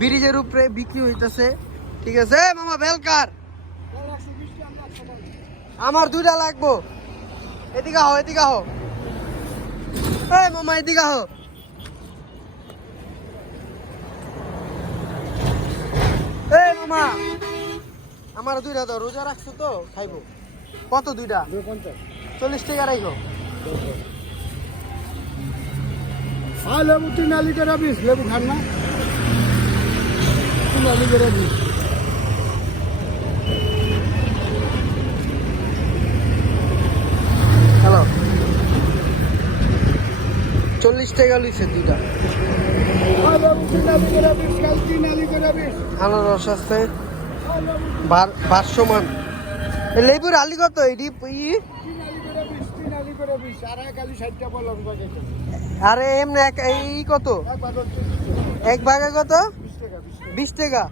ব্রিজের উপরে বিক্রি হইতেছে। ঠিক আছে মামা বেলকার আমার 2টা লাগবো। এদিকে আহ এদিকে আহ এই মামা এদিকে আহ। এই মামা আমার 2টা দাও, রোজা রাখছো তো খাইবো। কত 2টা? 40 টাকা রাখো। লেবু 3 আলি করে 20 লেবু খান না 3 আলি করে 20। হ্যালো 40 টাকা লইছে 2টা। লেবু 3 আলি করে 20 কাল 3 আলি করে 20। আনারস আছে 500 মান। লেবুর আলি কত? এডি 3 আলি করে 20 3 আলি করে 20 আর এক আলি 60 টাকা লঙ্কা দিতে। আরে এমনি এই কত? এক বাজার এক ভাগে কত? 20 টাকা 20 টাকা।